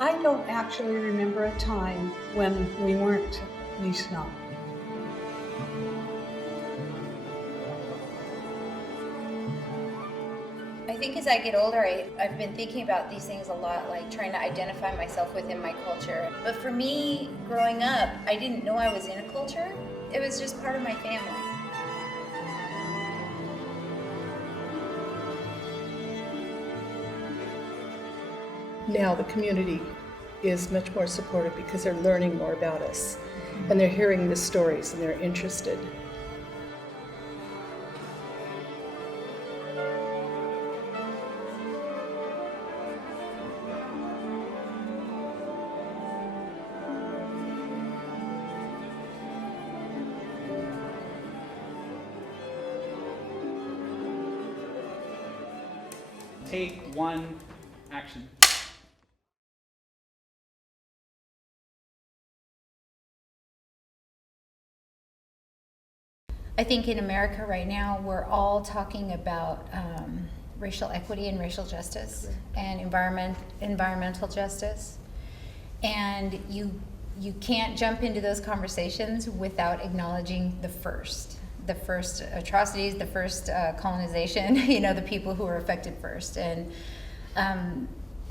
I don't actually remember a time when we weren't Nisenan. I think as I get older, I've been thinking about these things a lot, like trying to identify myself within my culture. But for me, growing up, I didn't know I was in a culture. It was just part of my family. Now the community is much more supportive because they're learning more about us and they're hearing the stories and they're interested. Take one, action. I think in America right now, we're all talking about racial equity and racial justice and environmental justice. And you can't jump into those conversations without acknowledging the first atrocities, the first colonization, the people who were affected first. And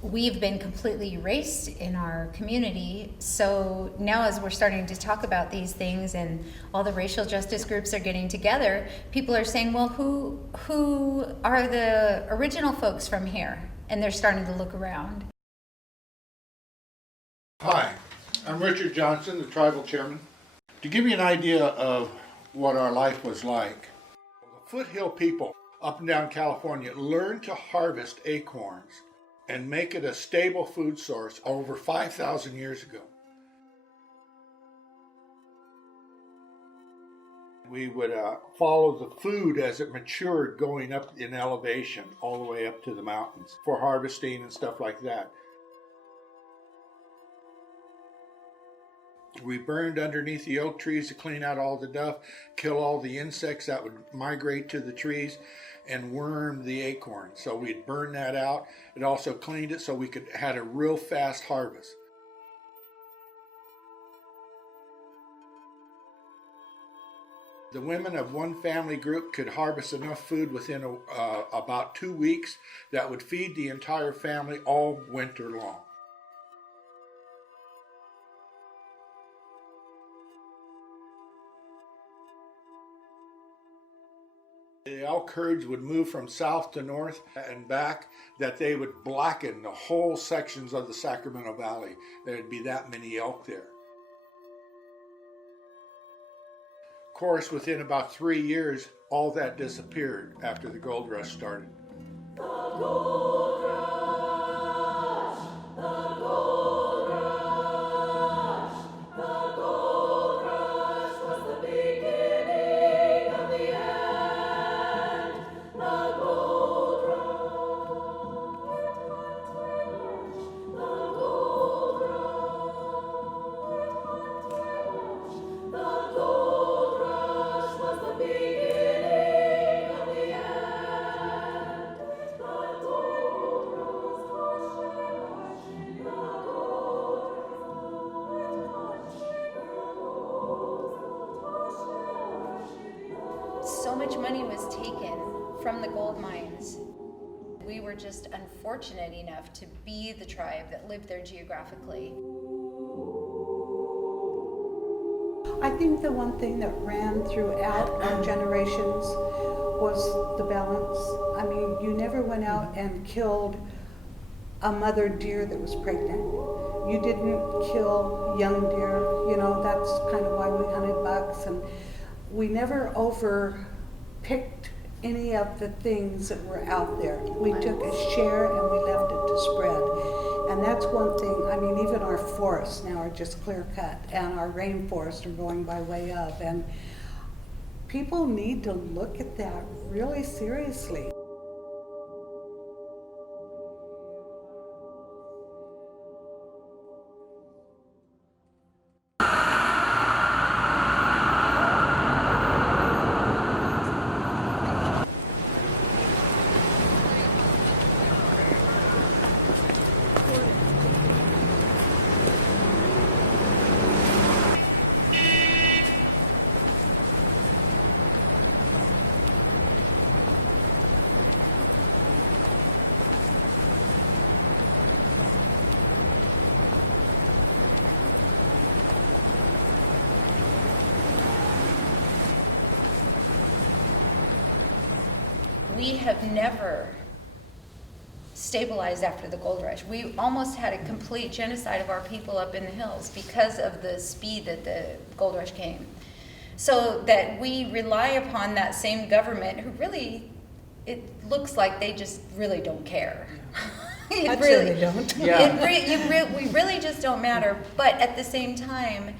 we've been completely erased in our community. So now as we're starting to talk about these things and all the racial justice groups are getting together, people are saying, well, who are the original folks from here? And they're starting to look around. Hi, I'm Richard Johnson, the tribal chairman. To give you an idea of what our life was like, the foothill people up and down California learned to harvest acorns and make it a stable food source over 5,000 years ago. We would follow the food as it matured going up in elevation all the way up to the mountains for harvesting and stuff like that. We burned underneath the oak trees to clean out all the duff, kill all the insects that would migrate to the trees, and worm the acorn. So we'd burn that out. It also cleaned it so we had a real fast harvest. The women of one family group could harvest enough food within about 2 weeks that would feed the entire family all winter long. The elk herds would move from south to north and back, that they would blacken the whole sections of the Sacramento Valley. There'd be that many elk there. Of course, within about 3 years, all that disappeared after the gold rush started. So much money was taken from the gold mines. We were just unfortunate enough to be the tribe that lived there geographically. I think the one thing that ran throughout our generations was the balance. I mean, you never went out and killed a mother deer that was pregnant. You didn't kill young deer, that's kind of why we hunted bucks. And we never overpicked any of the things that were out there. We took a share and we left it to spread. And that's one thing, I mean, even our forests now are just clear cut, and our rainforests are going by way of. And people need to look at that really seriously. we have never stabilized after the gold rush. We almost had a complete genocide of our people up in the hills because of the speed that the gold rush came. So that we rely upon that same government who really, it looks like they just really don't care. I'd say they don't. Yeah. We really just don't matter. But at the same time,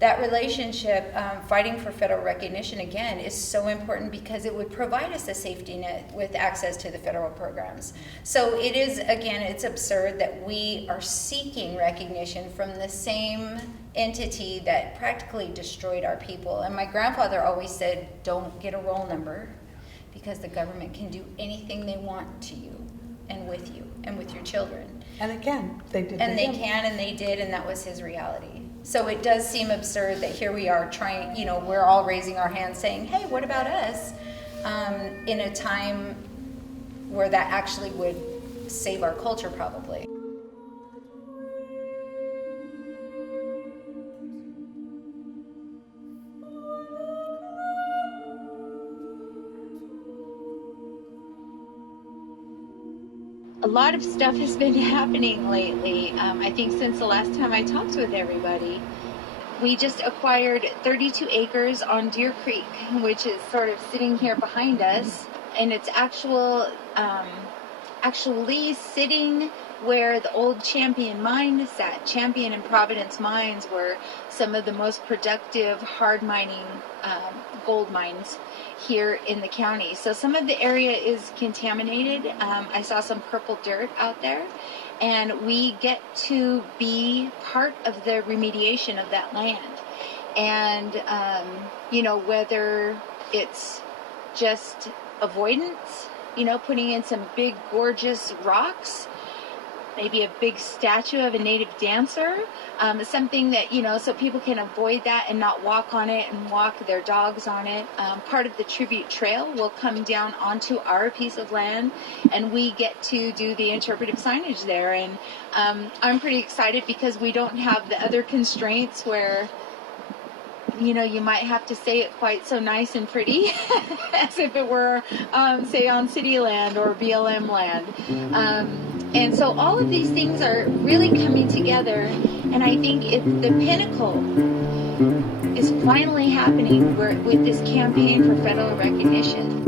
that relationship, fighting for federal recognition again, is so important because it would provide us a safety net with access to the federal programs. So it is, again, it's absurd that we are seeking recognition from the same entity that practically destroyed our people. And my grandfather always said, don't get a roll number, because the government can do anything they want to you and with you and with your children. And again, they did. And they can, and they did, and that was his reality. So it does seem absurd that here we are trying, you know, we're all raising our hands saying, hey, what about us? In a time where that actually would save our culture, probably. A lot of stuff has been happening lately. I think since the last time I talked with everybody. We just acquired 32 acres on Deer Creek, which is sort of sitting here behind us, and it's actually sitting where the old Champion mine sat. Champion and Providence mines were some of the most productive hard mining gold mines here in the county. So some of the area is contaminated. I saw some purple dirt out there, and we get to be part of the remediation of that land. And you know, whether it's just avoidance, you know, putting in some big gorgeous rocks, maybe a big statue of a native dancer, something that, you know, so people can avoid that and not walk on it and walk their dogs on it. Part of the tribute trail will come down onto our piece of land, and we get to do the interpretive signage there. And I'm pretty excited because we don't have the other constraints where, you know, you might have to say it quite so nice and pretty as if it were, say, on city land or BLM land. And so all of these things are really coming together, and I think the pinnacle is finally happening with this campaign for federal recognition.